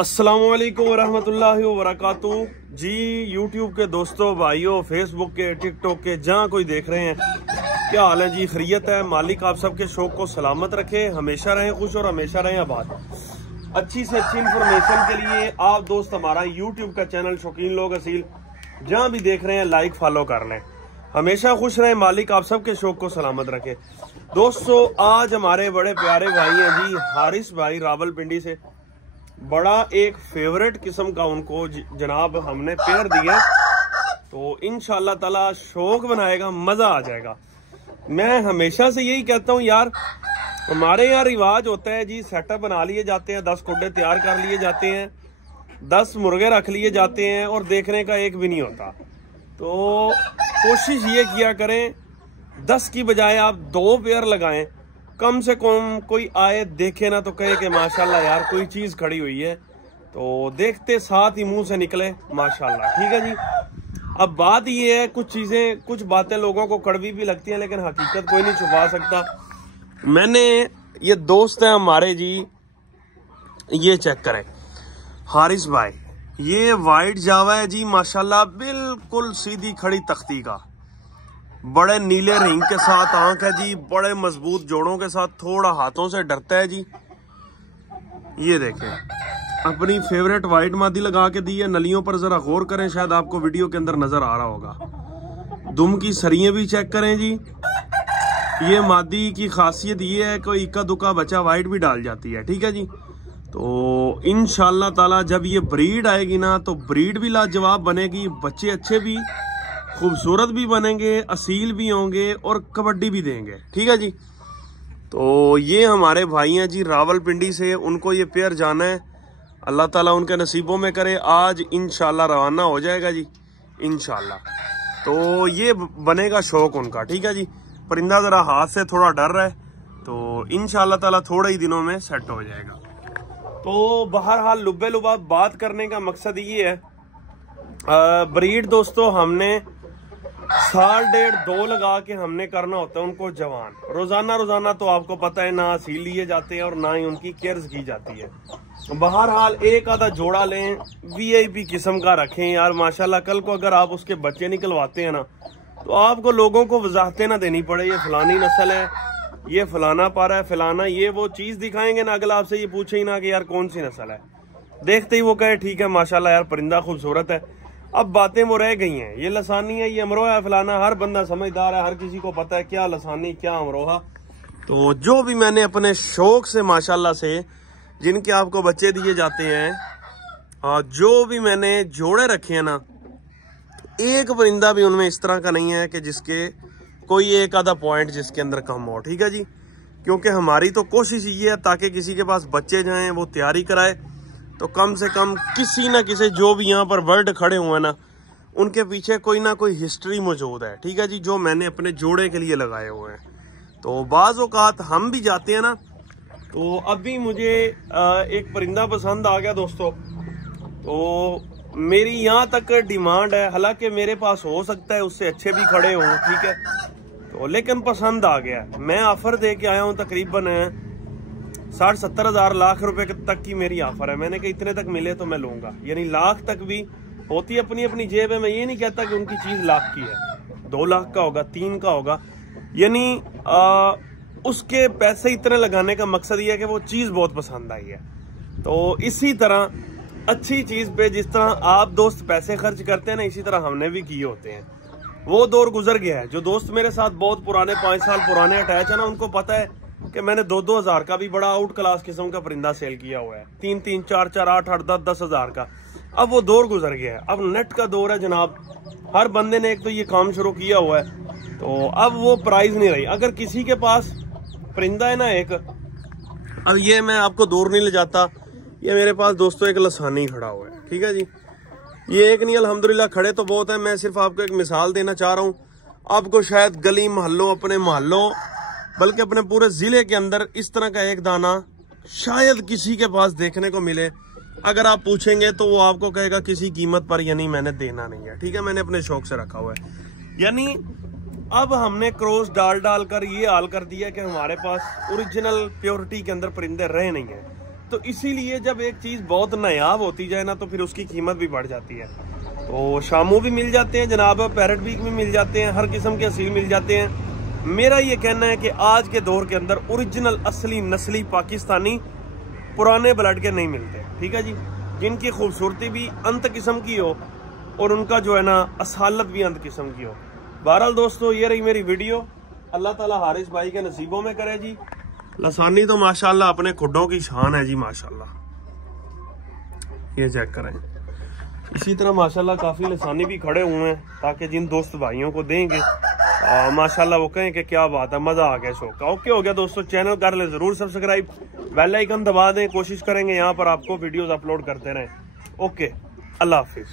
अस्सलामुअलैकुम वरहमतुल्लाहि वबरकातुहू जी। यूट्यूब के दोस्तों, भाइयों, फेसबुक के, टिकटॉक के, जहाँ कोई देख रहे हैं, क्या हाल है जी? खैरियत है? मालिक आप सबके शौक को सलामत रखे, हमेशा रहें खुश और हमेशा रहें आबाद। अच्छी से अच्छी इंफॉर्मेशन के लिए आप दोस्त हमारा यूट्यूब का चैनल शौकीन लोग असील जहाँ भी देख रहे हैं लाइक फॉलो कर लें। हमेशा खुश रहें, मालिक आप सबके शौक को सलामत रखे। दोस्तों, आज हमारे बड़े प्यारे भाई हैं जी, हारिस भाई रावलपिंडी से। बड़ा एक फेवरेट किस्म का उनको जनाब हमने पेयर दिया, तो इंशाल्लाह ताला शौक बनाएगा, मजा आ जाएगा। मैं हमेशा से यही कहता हूँ यार, हमारे यहाँ रिवाज होता है जी, सेटअप बना लिए जाते हैं, 10 कुड्डे तैयार कर लिए जाते हैं, 10 मुर्गे रख लिए जाते हैं और देखने का एक भी नहीं होता। तो कोशिश ये किया करें 10 की बजाय आप 2 पेयर लगाएं, कम से कम कोई आए देखे ना तो कहे कि माशाल्लाह यार कोई चीज खड़ी हुई है, तो देखते साथ ही मुंह से निकले माशाल्लाह। ठीक है जी। अब बात ये है, कुछ बातें लोगों को कड़वी भी लगती हैं, लेकिन हकीकत कोई नहीं छुपा सकता। मैंने ये दोस्त है हमारे जी, ये चेक करें हारिस भाई, ये वाइट जावा है जी माशाल्लाह, बिल्कुल सीधी खड़ी तख्ती का, बड़े नीले रिंग के साथ आंख है जी, बड़े मजबूत जोड़ों के साथ, थोड़ा हाथों से डरता है जी। ये देखें, अपनी फेवरेट वाइट मादी लगा के दी है। नलियों पर जरा गौर करें, शायद आपको वीडियो के अंदर नजर आ रहा होगा। दुम की सरिये भी चेक करें जी। ये मादी की खासियत ये है कि इक्का दुक्का बच्चा वाइट भी डाल जाती है। ठीक है जी। तो इंशाल्लाह ताला जब ये ब्रीड आएगी ना, तो ब्रीड भी लाजवाब बनेगी, बच्चे अच्छे भी, खूबसूरत भी बनेंगे, असील भी होंगे और कबड्डी भी देंगे। ठीक है जी। तो ये हमारे भाई हैं जी रावलपिंडी से, उनको ये पेयर जाना है, अल्लाह ताला उनके नसीबों में करे। आज इंशाल्लाह रवाना हो जाएगा जी इंशाल्लाह। तो ये बनेगा शौक उनका। ठीक है जी। परिंदा जरा हाथ से थोड़ा डर रहा है, तो इंशाल्लाह ताला थोड़े ही दिनों में सेट हो जाएगा। तो बहरहाल लुब्बे लुबाब बात करने का मकसद ये है, ब्रीड दोस्तों हमने 1.5-2 लगा के हमने करना होता है उनको जवान। रोजाना तो आपको पता है ना सील लिए जाते हैं और ना ही उनकी केयर्स की जाती है। बहरहाल एक आधा जोड़ा लें, वीआईपी किस्म का रखें यार माशाल्लाह। कल को अगर आप उसके बच्चे निकलवाते हैं ना, तो आपको लोगों को वजाहतें ना देनी पड़े, ये फलानी नस्ल है, ये फलाना पारा है, फलाना ये वो चीज दिखाएंगे ना, अगला आपसे ये पूछे ही ना कि यार कौन सी नस्ल है, देखते ही वो कहे ठीक है माशाल्लाह यार परिंदा खूबसूरत है। अब बातें वो रह गई हैं, ये लसानी है, ये अमरोहा है, फलाना। हर बंदा समझदार है, हर किसी को पता है क्या लसानी क्या अमरोहा। तो जो भी मैंने अपने शौक से माशाल्लाह से जिनके आपको बच्चे दिए जाते हैं, जो भी मैंने जोड़े रखे हैं ना, एक परिंदा भी उनमें इस तरह का नहीं है कि जिसके कोई एक आधा पॉइंट जिसके अंदर कम हो। ठीक है जी। क्योंकि हमारी तो कोशिश ये है ताकि किसी के पास बच्चे जाएं, वो तैयारी कराए, तो कम से कम किसी ना किसी जो भी यहाँ पर वर्ड खड़े हुए हैं ना, उनके पीछे कोई ना कोई हिस्ट्री मौजूद है। ठीक है जी। जो मैंने अपने जोड़े के लिए लगाए हुए हैं। तो बाज़ औक़ात हम भी जाते हैं ना, तो अभी मुझे एक परिंदा पसंद आ गया दोस्तों, तो मेरी यहाँ तक डिमांड है, हालांकि मेरे पास हो सकता है उससे अच्छे भी खड़े हों। ठीक है। तो लेकिन पसंद आ गया, मैं ऑफर दे के आया हूँ, तकरीबन 60-70 हज़ार लाख रुपए तक की मेरी ऑफर है। मैंने कहा इतने तक मिले तो मैं लूंगा, यानी लाख तक भी होती है, अपनी अपनी जेब है। मैं ये नहीं कहता कि उनकी चीज लाख की है, 2 लाख का होगा, 3 का होगा, यानी उसके पैसे इतने लगाने का मकसद ये है कि वो चीज बहुत पसंद आई है। तो इसी तरह अच्छी चीज पे जिस तरह आप दोस्त पैसे खर्च करते हैं ना, इसी तरह हमने भी किए होते हैं। वो दौर गुजर गया है। जो दोस्त मेरे साथ बहुत पुराने 5 साल पुराने अटैच है ना, उनको पता है कि मैंने 2-2 हज़ार का भी बड़ा आउट क्लास किस्म का परिंदा सेल किया हुआ है, 3-3, 4-4, 8-8, 10-10 हज़ार का। अब वो दौर गुजर गया है, अब नेट का दौर है जनाब। हर बंदे ने एक तो ये काम शुरू किया हुआ है, तो अब वो प्राइस नहीं रही। अगर किसी के पास परिंदा है ना एक, अब ये मैं आपको दूर नहीं ले जाता, ये मेरे पास दोस्तों एक लसानी खड़ा हुआ है। ठीक है जी। ये एक नहीं अल्हम्दुलिल्लाह खड़े तो बहुत है, मैं सिर्फ आपको एक मिसाल देना चाह रहा हूँ। आपको शायद गली मोहल्लों, अपने मोहल्लों, बल्कि अपने पूरे जिले के अंदर इस तरह का एक दाना शायद किसी के पास देखने को मिले। अगर आप पूछेंगे तो वो आपको कहेगा किसी कीमत पर, यानी मैंने देना नहीं है। ठीक है। मैंने अपने शौक से रखा हुआ है। यानी अब हमने क्रॉस डाल कर ये हाल कर दिया कि हमारे पास ओरिजिनल प्योरिटी के अंदर परिंदे रहे नहीं है। तो इसीलिए जब एक चीज बहुत नायाब होती जाए ना तो फिर उसकी कीमत भी बढ़ जाती है। तो शामू भी मिल जाते हैं जनाब, पैरट बीक भी मिल जाते हैं, हर किस्म के असील मिल जाते हैं। मेरा ये कहना है कि आज के दौर के अंदर ओरिजिनल असली नस्ली पाकिस्तानी पुराने ब्लड के नहीं मिलते, ठीक है जी, जिनकी खूबसूरती भी अंत किस्म की हो और उनका जो है ना असालत भी अंत किस्म की हो। बहरहाल दोस्तों, ये रही मेरी वीडियो। अल्लाह ताला हारिस भाई के नसीबों में करे जी। लसानी तो माशाल्लाह अपने खुड्डों की शान है जी माशाल्लाह, ये चेक करें। इसी तरह माशाल्लाह काफी लसानी भी खड़े हुए हैं ताकि जिन दोस्त भाइयों को देंगे माशाल्लाह वो कहें कि क्या बात है, मजा आ गया शौक का। ओके हो गया दोस्तों, चैनल कर ले जरूर सब्सक्राइब, बेल आइकन दबा दें। कोशिश करेंगे यहाँ पर आपको वीडियोस अपलोड करते रहें। ओके, अल्लाह हाफिज।